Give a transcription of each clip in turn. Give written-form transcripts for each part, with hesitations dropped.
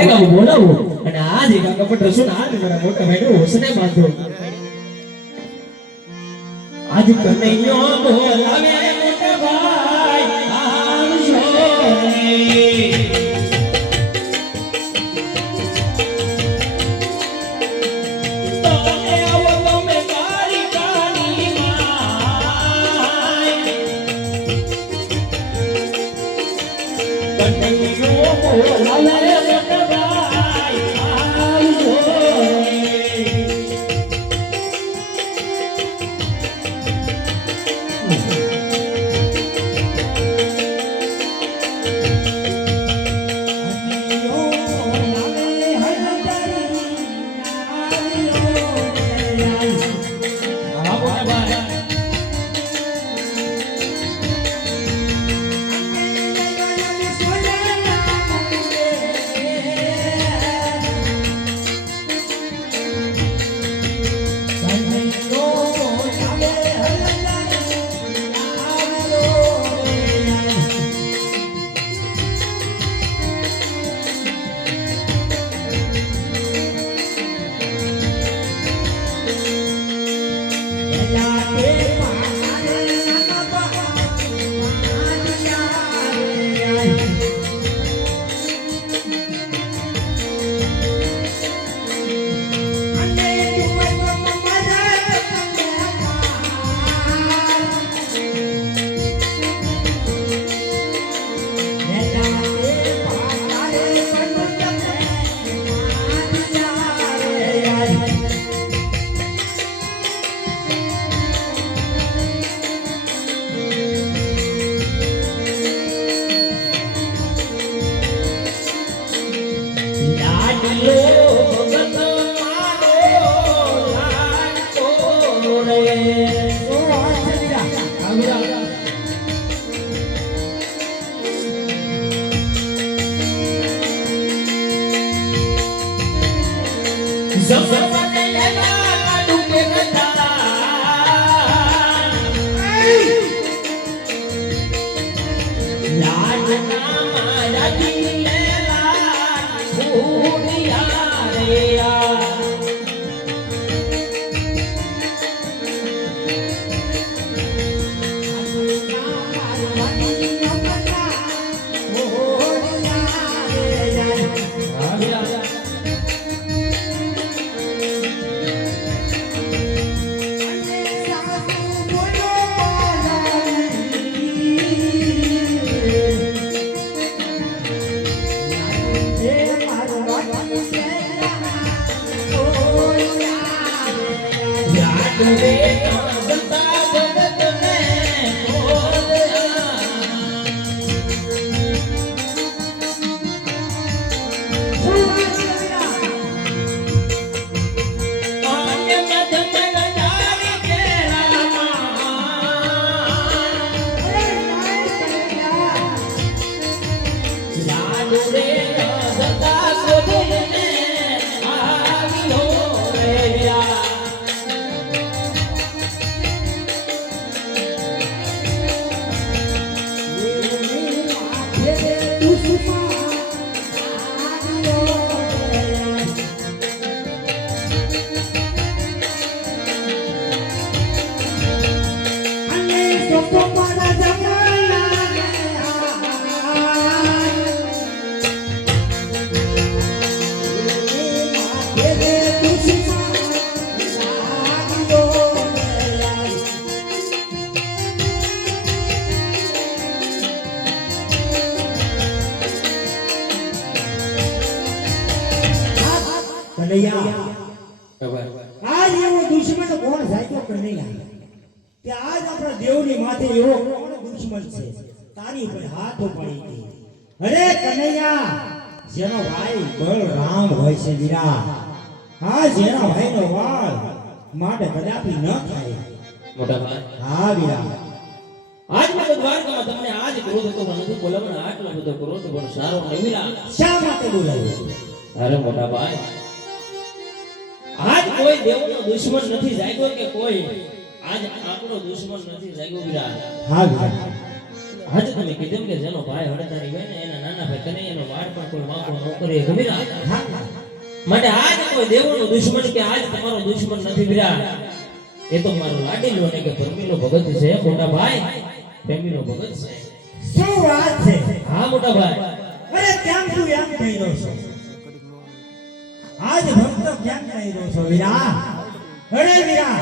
બોલાવો અને આજ એક કપટ રસુન આજ મારા મોટા ભાઈને હોસને બાંધો આજ કનૈયો બોલાવે મોટા ભાઈ આવજો આજ એવો દુશ્મન કોણ સાચો કનૈયા કે આજ આપણા દેવની માથે એવો કોણ દુશ્મન છે તારી પર હાથ પડી ગઈ અરે કનૈયા જેનો ભાઈ બલરામ હોય છે વીરા હા જેના ભાઈનો વાળ માટે કદાપી ન થાય મોટા ભાઈ હા વીરા આજ મને દ્વારકામાં તમને આજ ક્રોધ હતો મને નથી બોલાવવાનો આટલો બધો ક્રોધ પણ સારો નહીં વીરા શા માટે બોલાવ્યો અરે મોટા ભાઈ આજ કોઈ દેવનો દુશ્મન નથી જાગ્યો કે કોઈ આજ આપણો દુશ્મન નથી જાગ્યો વીરા હા વીરા આજે તમે કીધું કે જેનો ભાઈ હળદારી હોય ને એના નાના ભાઈ કનૈયાનો વાડ પણ કોઈ વાંકો ન કરે એ ગમીરા. હા માટે આજ કોઈ દેવોનો દુશ્મન કે આજ તમારો દુશ્મન નથી વીરા. એ તો મારો લાડીલો ને કે પ્રેમીનો ભગત છે મોટા ભાઈ, પ્રેમીનો ભગત છે. શું વાત છે? હા મોટા ભાઈ. અરે કેમ તું એમ કહી રહ્યો છો? આજ ભક્તો કેમ કહી રહ્યો છો વીરા? અરે વીરા,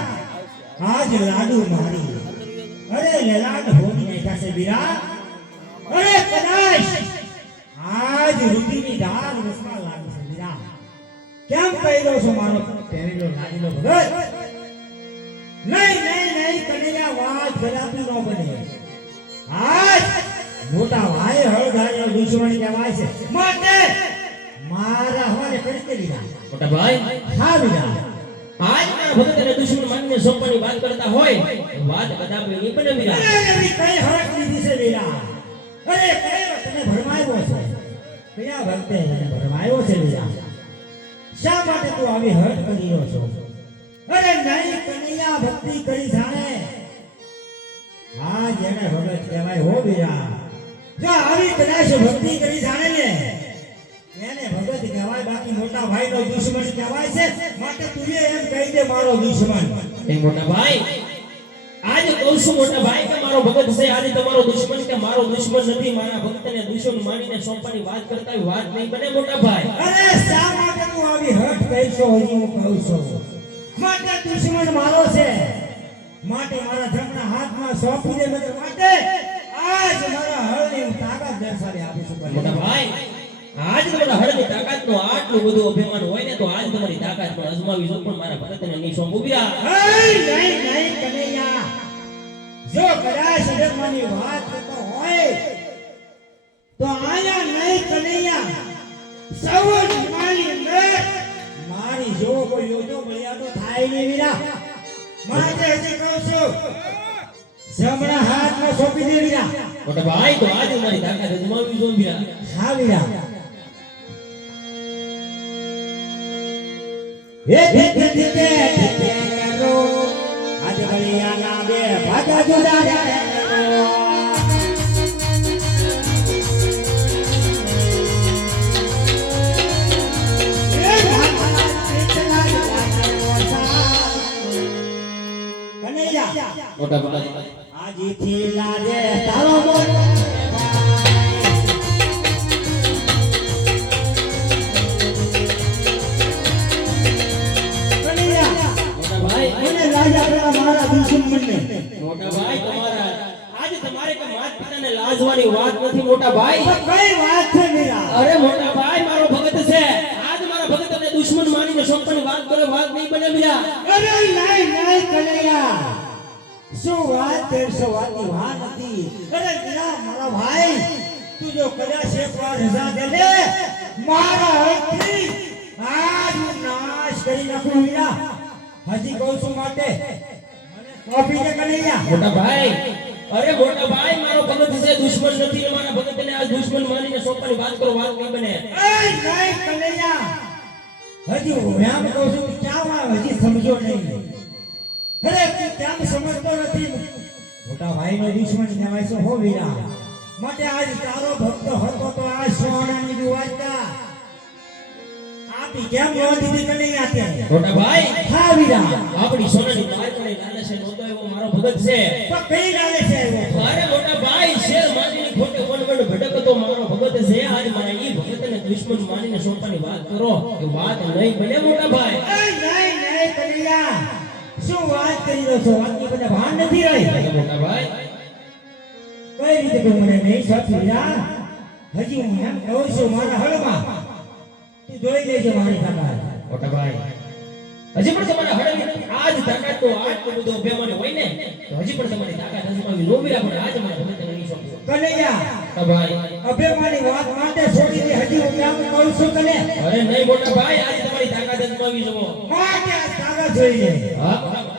આજ લાડુ મારી અરે લેલાડ હોની નાખ્યા છે વીરા. અરે કદાચ આજ રુધિરની ધાર વસવા લાગી છે વીરા. કેમ કહી રહ્યો છો મારો પહેરેલો લાડીલો ભગત? નહીં નહીં નહીં કનૈયા, વાત ગરાતી ન બને. આજ મોટા ભાઈ હળધારીનો દુશ્મન કહેવાય છે, માટે મારા હવાલે કરી દે વીરા. મોટા ભાઈ, હા વીરા. આજ મારા ભગત અને દુશ્મન માનીને સોંપવાની વાત કરતા હોય તો વાત બધા નહીં બને વીરા. અરે એવી કઈ હરખ લીધી છે વીરા? અરે કઈ તને ભરમાયો છે? કયા ભક્તે તને ભરમાયો છે વીરા? શા માટે તું આવી હઠ કરી રહ્યો છો? અરે નહીં કનૈયા, ભક્તિ કરી જાણે આ જેને ભગત કહેવાય હો વીરા. જો આવી કદાચ ભક્તિ કરી જાણે ને એને ભગત કહેવાય, બાકી મોટા ભાઈનો દુશ્મન કહેવાય છે. માટે તું એમ કહી દે મારો દુશ્મન. એ મોટા ભાઈ, આજે કહું છું મોટા ભાઈ કે મારો ભગત છે. આજે તમારો દુશ્મન કે મારો દુશ્મન નથી. મારા ભક્તને દુશ્મન માનીને સોંપવાની વાત કરતા હોય વાત નહીં બને મોટા ભાઈ. અરે શા માટે તું આવી હઠ કહીશો? હજી હું કહું છું માટે દુશ્મન મારો છે, માટે મારા જમણા હાથમાં સોંપી દે. માટે આજ મારા હળની હું તાકાત દર્શાવી આપીશું. મોટા ભાઈ, આજ તમારા હળની તાકાતનો આટલું બધું અભિમાન હોય ને તો આજ તમારી તાકાત પણ અજમાવી જો, પણ મારા ભગતને નહીં સોંપું વીરા. નહીં નહીં કનૈયા, જો કદાચ અધર્મની વાત કરતો હોય તો આયા નહીં કનૈયા, સૌ જ મારી અંદર મારી જો કોઈ યોજો મળ્યા તો થાય નહીં વીરા. માટે હજી કહું છું જમણા હાથમાં સોંપી દે વીરા. મોટા ભાઈ, તો આજ મારી તાકાત અજમાવી જો વીરા. હા વીરા. હે ધીકે ધીકે ધીકે કરો, આજ ઘડિયાના બે ભાગા જુદા કરો. મોટા ભાઈ, આજથી લાગે તારો મોટ મોટા ભાઈ, મને લાગે પેલા મારા દુશ્મનને. મોટા ભાઈ, તમારા આજે તમારે કે માત પિતાને લાજવાની વાત નથી મોટા ભાઈ. કઈ વાત છે વીરા? અરે મોટા ભાઈ, મારો ભગત છે. આજ મારા ભગતને દુશ્મન માનીને સોંપવાની વાત કરે વાત નહીં બને વીરા. અરે નહીં નહીં કનૈયા, શું વાત કરશો? વાતની વાત નથી. અરે વીરા મારા ભાઈ, તું જો કદાચ એક વાર રજા દે લે મારા હાથથી આજ હું નાશ કરી નાખું વીરા. હજી કહું છું માટે મને સોંપી દે કનૈયા. મોટા ભાઈ, અરે મોટા ભાઈ, મારો ભગત છે, દુશ્મન નથી. ને મારા ભગતને આજ દુશ્મન માનીને સોંપવાની વાત કરો વાત નહીં બને. એ નહીં કનૈયા, હજી હું એમ કહું છું કે ક્યાં હજી સમજો નહીં. અરે તું કેમ સમજતો નથી? મોટા ભાઈનો દુશ્મન કહેવાય છે હો વીરા. માટે આજ તારો ભક્ત હતો તો આ સોનાની દુવાજતા આપી કેમ ન દીધી કનૈયા તે? મોટા ભાઈ, હા વીરા. આપણી સોનાની મારકણી લાલચ નહોતો એવો મારો ભગત છે. તો કઈ લાગે છે એવો? અરે મોટા ભાઈ, શેર માટીની ખોટે વનવન ભટકતો મારો ભગત છે. આજ મારા ઈ ભગતને દુશ્મન માનીને સોંપવાની વાત કરો એ વાત નહીં બને મોટા ભાઈ. એ નહીં નહીં કનૈયા, શું વાત કરી રહ્યો છો? વાતની બધા ભાન નથી રહી. મોટા ભાઈ, કઈ રીતે તું મને નહીં સમજ્યા? હજી હું એમ કહું છું મારા હળમાં તું જોઈ લેજે મારી તાકાત. મોટા ભાઈ, હજી પણ તમારા હળવી આજ તાકાત તો આટલું બધું અભિમાન હોય ને તો હજી પણ તમારી તાકાત અજમાવી લો વીરા. પણ આજ મારા ભગતને નહીં સોંપો. કનૈયા, મોટા ભાઈ, અભિમાની વાત માટે છોડી દે. હજી હું એમ કહું છું તને અરે નહીં મોટા ભાઈ, આજે તમારી તાકાત અજમાવી જવો. માટે આ તાકાત જોઈ લે. હા મોટા ભાઈ.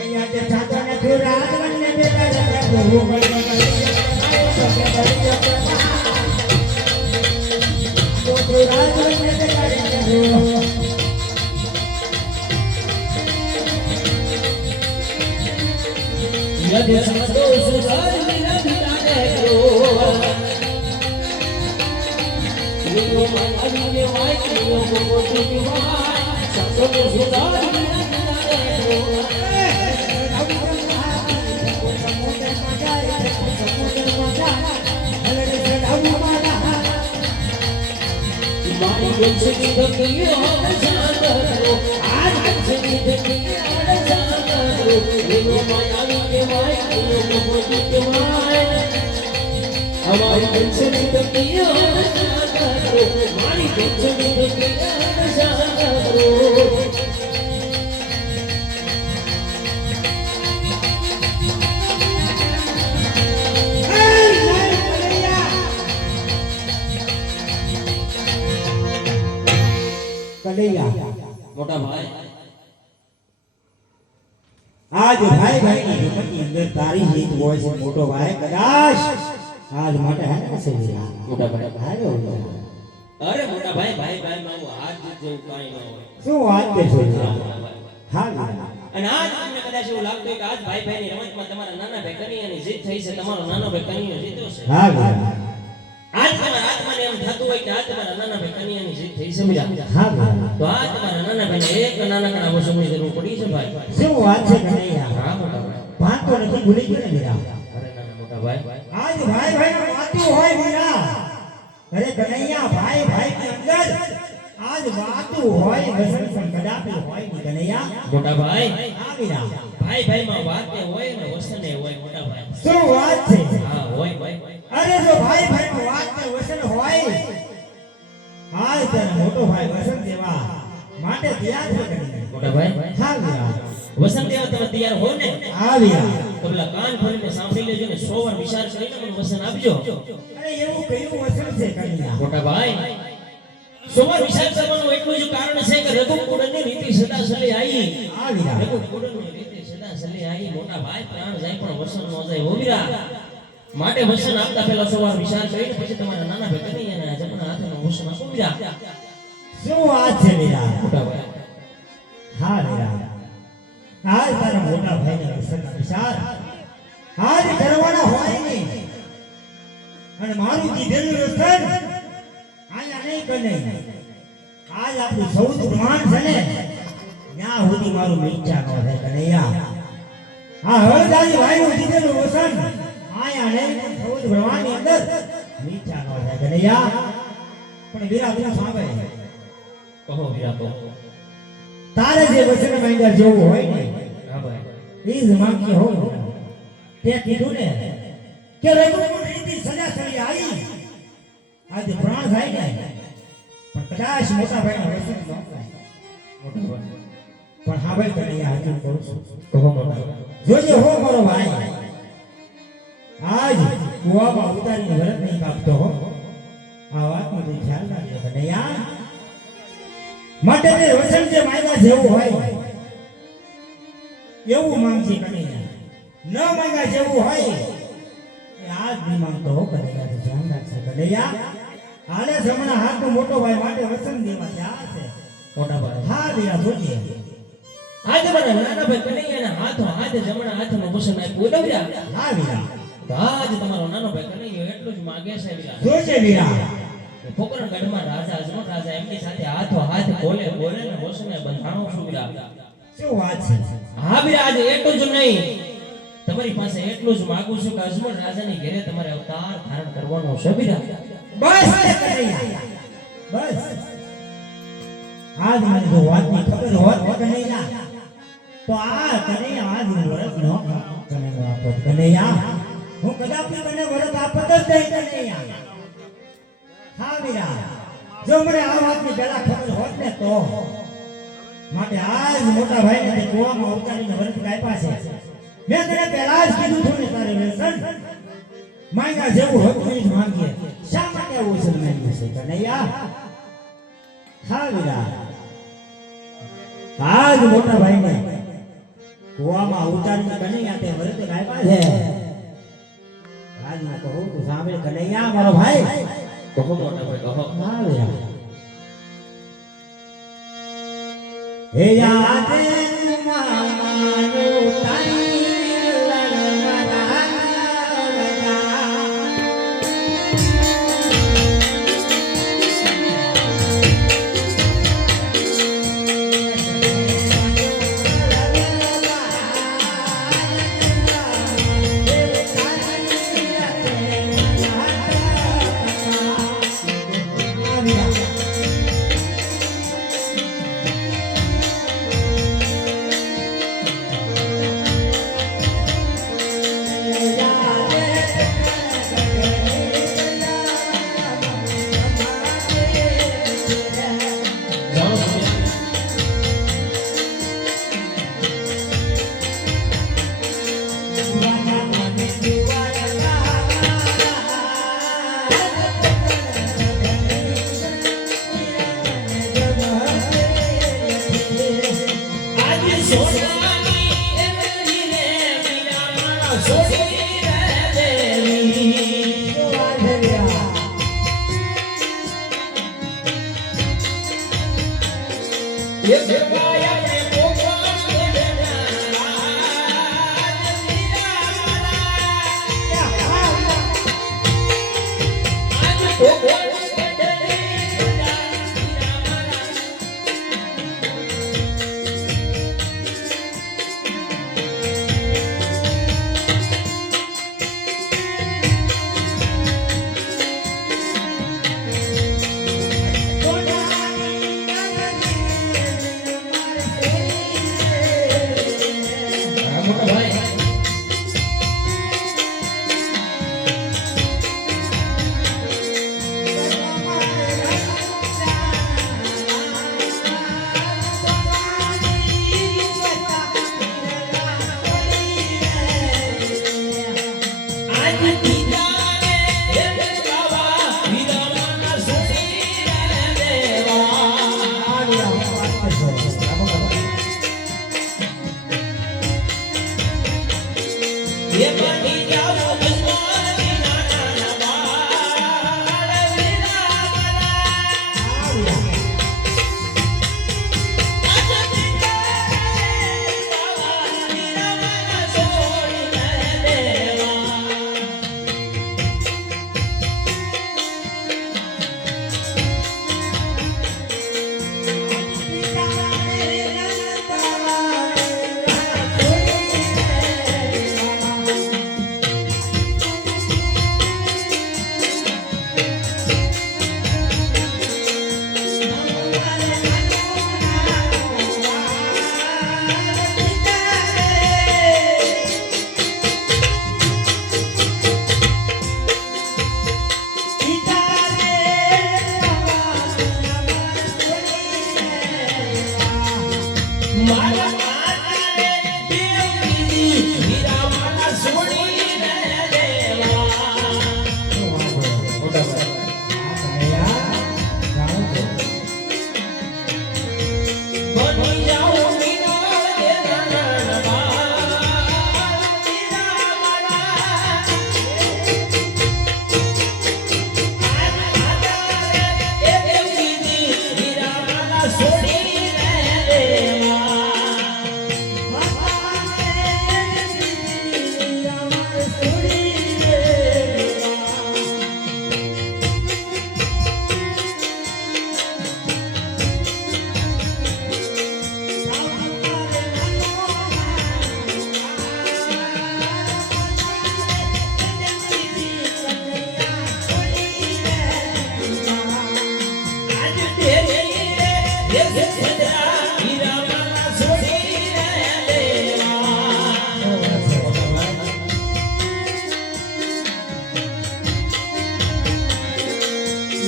અહીંયા તે ચાચા ને તું રાજવનને બેટા જતા બહુ બળવા તો તું રાજવનને બેટા જતા યદિ સંતોષ સારી વેણુમાં આવીને વાયકીઓ મોટી કહેવાય સસોને સુધારી મારી બેનસની ધકીઓ જાગરો આજ બેનસની ધકીઓ જાગરો વેણુમાં આવીને વાયકીઓ મોટી કહેવાય અમારી બેનસની ધકીઓ જાગરો મારી બેનસની ધકીઓ જાગરો મોટા ભાઈ આજ ભાઈ ભાઈની હિંમતની અંદર તારી જીત હોય છે મોટો ભાઈ કદાચ આજ માટે હે ને સેવીરા મોટા ભાઈ ભાઈ હોય. અરે મોટા ભાઈ ભાઈ ભાઈ માં હાથ જેવું કાઈ ન હોય શું વાત છે સેવીરા મોટા ભાઈ. હા વીરા. અને આજ તમને કદાચ એવું લાગતું હોય કે આજ ભાઈ ભાઈની રમતમાં તમારા નાના ભાઈ કનૈયાની જીત થઈ છે તમારો નાનો ભાઈ કનૈયો જીત્યો છે હા વીરા. આજ તમારા આત્માને એમ થતું હોય કે આજ તમારા નાના ભાઈ કનૈયાની જીત થઈ છે મીરા હા વીરા. તો આ તમારા નાના ભાઈને એક નાનકડા વર્ષોની જરૂર પડી છે ભાઈ શું વાત છે કનૈયા હા મોટા ભાઈ વાત તો નથી ભૂલી ગયો ને વીરા. અરે નાના મોટા ભાઈ આજ ભાઈ ભાઈ વાતું હોય વીરા. અરે કનૈયા ભાઈ ભાઈ ની અંદર આજ વાતું હોય વસન પણ કદાપી હોય ની કનૈયા. મોટા ભાઈ હા વીરા. ભાઈ ભાઈ માં વાતે હોય ને વસને હોય મોટા ભાઈ શું વાત છે. હા હોય ભાઈ અરે જો ભાઈ ભાઈ માં વાત ને વસન હોય હાલ તારા મોટો ભાઈ વસન દેવા માટે તૈયાર છે કનૈયા. મોટા ભાઈ હા વીરા. વસંત દેવ તમે તૈયાર હો ને હા વીરા. તો પેલા કાન ખોલીને સાંભળી લેજો ને 100 વાર વિચાર કરીને મને વસન આપજો અરે એવું કયું વસન છે કનૈયા. મોટા ભાઈ 100 વાર વિચાર કરવાનું એટલું જ કારણ છે કે રઘુકુળની રીતિ સદા સલી આવી હા વીરા. રઘુકુળની રીતિ સદા સલી આવી મોટા ભાઈ પ્રાણ જાય પણ વસન ન જાય હો વીરા માટે વસન આપતા પહેલા 100 વાર વિચાર કરીને પછી તમારા નાના ભાઈ કનૈયાના જમણા હાથનો વસન આપો વીરા શું વાત છે વીરા. મોટા ભાઈ હા વીરા. હાલ તારા મોટા ભાઈને વસનના વિચાર આજ કરવાના હોય ને અને મારું કીધેલું વસન આયા નહીં બને. આજ આપણું સૌથી પ્રમાણ છે ને ત્યાં સુધી મારું મીઠા ન થાય કનૈયા. હા હળદારી ભાઈનું કીધેલું વસન આયા નહીં પણ સૌથી પ્રમાણની અંદર મીઠા ન થાય કનૈયા. પણ વીરા તું સાંભળે કહો વીરા કહો તારે જે વચન માંગ્યા જેવું હોય ને હા ભાઈ એ જ માંગી હો. તે કીધું ને કે રઘુકુળ રીતિ સજા સળી આવી આજે પ્રાણ જાય ને પણ કદાચ મોટા ભાઈના વચન ન થાય. મોટા ભાઈ પણ હા ભાઈ તને યાદ હજુ કહું છું. કહો મોટા ભાઈ જોજે હો મારો ભાઈ આજ કુવામાં ઉતારીને વ્રત નહીં કાપતો હો. આ વાતનો તું ખ્યાલ રાખજો કનૈયા. માટે તે વચન જે માંગ્યા જેવું હોય એવું માંગજે કનૈયા. ન માંગ્યા જેવું હોય એ આજ નહીં માંગતો હો કનૈયા. તું ધ્યાન રાખજે કનૈયા. હાલે જમણા હાથનો મોટો ભાઈ માટે વચન દેવા ત્યાં છે. મોટા ભાઈ હા દીરા જોજે. આજે મારા નાના ભાઈ કનૈયાના હાથો હાથે જમણા હાથનો વસન આપ્યું એટલે વીરા હા વીરા. તો આજ તમારો નાનો ભાઈ કનૈયો એટલું જ માગે છે વીરા જોજે વીરા. પોકરણગઢમાં રાજા અજમત રાજા એમની સાથે હાથો હાથ બોલે બોલે ને વસને બંધાણો છું વીરા શું વાત છે. હા વીરા આજે એટલું જ નહીં તમારી પાસે એટલું જ માંગુ છું કે અજમત રાજાની ઘરે તમારે અવતાર ધારણ કરવાનો છે વીરા બસ રે કનૈયા બસ. આજ મને જો વાતની ખબર હોત કનૈયા તો આ કનૈયા આજ હું વરત નો કનૈયા આપત કનૈયા. હું કદાપી તને વરત આપત જ નહીં કનૈયા. હા વીરા. જો મને આ વાતની પહેલા ખબર હોત ને તો માટે આજ મોટા ભાઈને તે કુવામાં ઉતારીને વરત કાપ્યા છે. મેં તને પહેલા જ કીધું હતું ને તારે વેસન માંગ્યા જેવું હતું એ જ માંગીએ. શા માટે આવું છે માંગ્યું છે કનૈયા. હા વીરા. આજ મોટા ભાઈને કુવામાં ઉતારીને કનૈયા તે વ્રત કાપ્યા છે. આજના કહું તું સાંભળ કનૈયા મારો ભાઈ. કહો મોટા ભાઈ કહો હા વીરા. હે યાદે માનો તારી લલમરા વજા. જાઓ તમે. આજે સોનાની એમની રે મીરા મારા સોડી રે દેવી. એ દેવાયા ને ભગવાન દેના આજ મીરા મારા આજ ભગવાન દેના મીરા મારા. આ મોટા ભાઈ આજ દીદાને હે બાબા વીરા માના સોડી રે દેવા. એ બની જાઓ ભગવાન વિના ના બાળ વીરા મારા. આજ દીદાને બાબા વીરા માના સોડી રે દેવા. મારા માતાને દેવની વીરા માના સોડી રે દેવા. મોટા ભાઈ બની જાઓ મીના દેના બાળ વીરા મારા. આજ માતાને એ દેવની વીરા માના સોડી રે દેવા. આજ તેરી રે હે સદરા વીરા માના સોડી રે દેવા.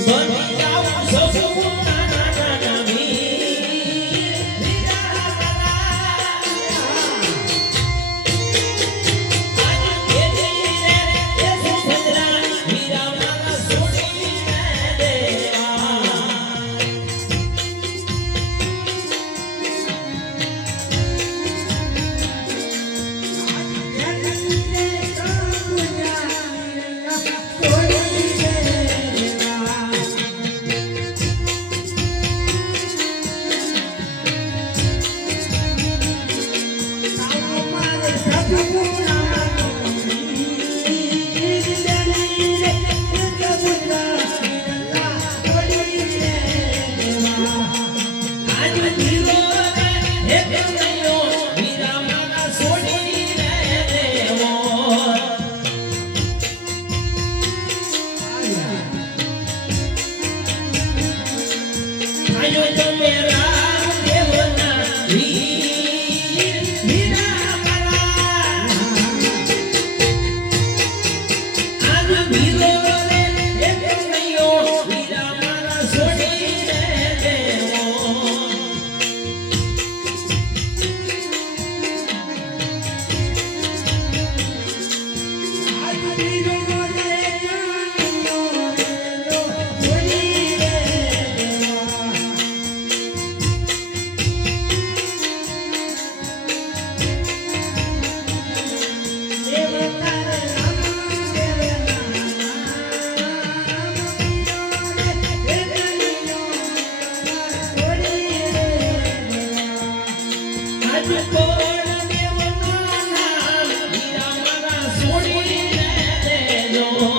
બની જાઓ સસુના નાના વીર વીરા મારા. આજ તેરી રે હે સદરા વીરા માના સોડી રે દેવા. આયો તમે રામ દેવના વીર વીરા મારા આજ વીરો રે એક નયો વીરા મારા છોડીને દેવો આજ વીરો રે જાણ્યો રે લો છોડી રે દેવા દેવતા રે રામ દેવના આજ કોણ દેવના નામ વીરા મારા છોડીને દેજો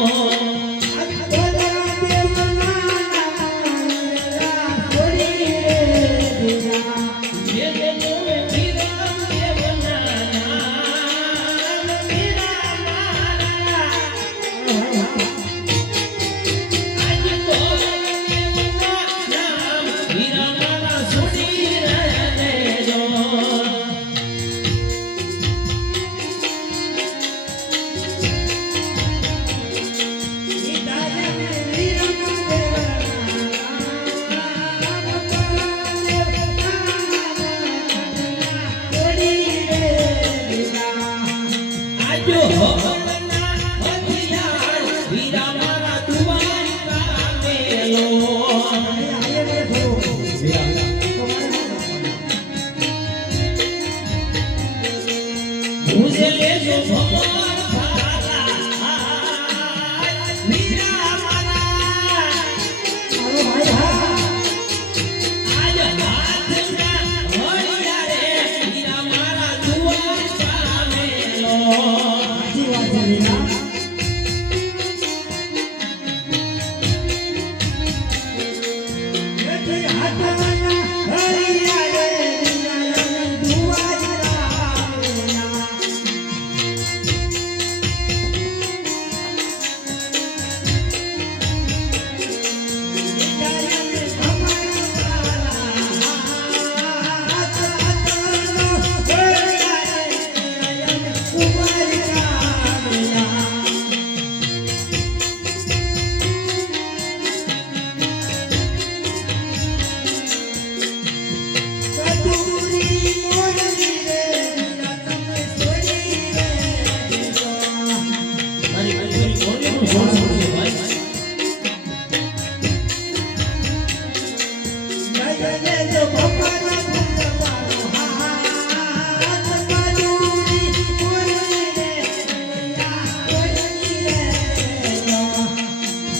મુझे ले जो भगवान भाला वीरा मारा आज हाथना हरिया रे वीरा मारा दुआ सामेलो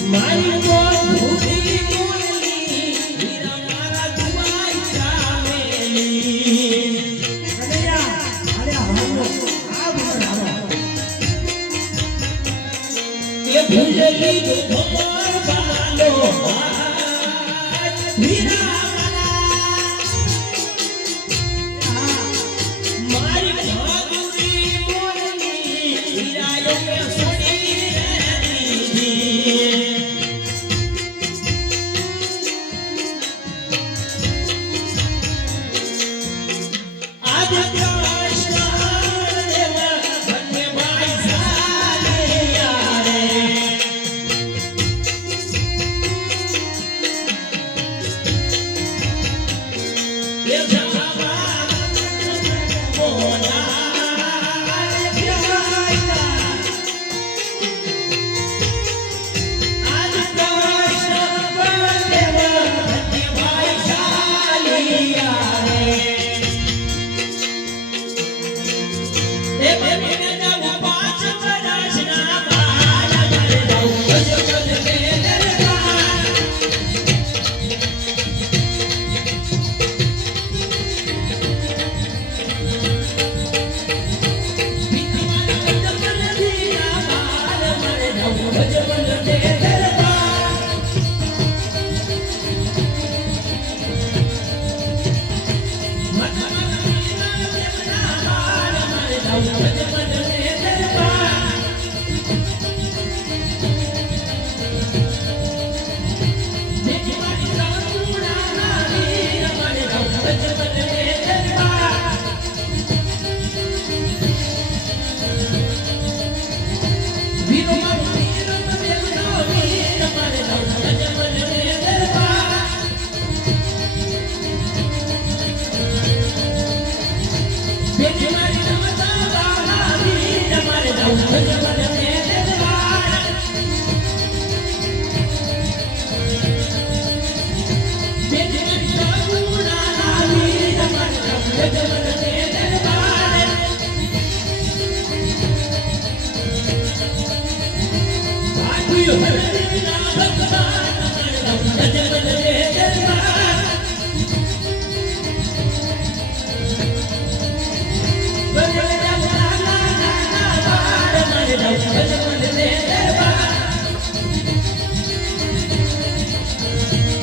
મારી મોર ધૂતી મોરલી વીરા મારા દુઆઈ સામેલી એ ભૂજલી ભગવાન બાલો વીરા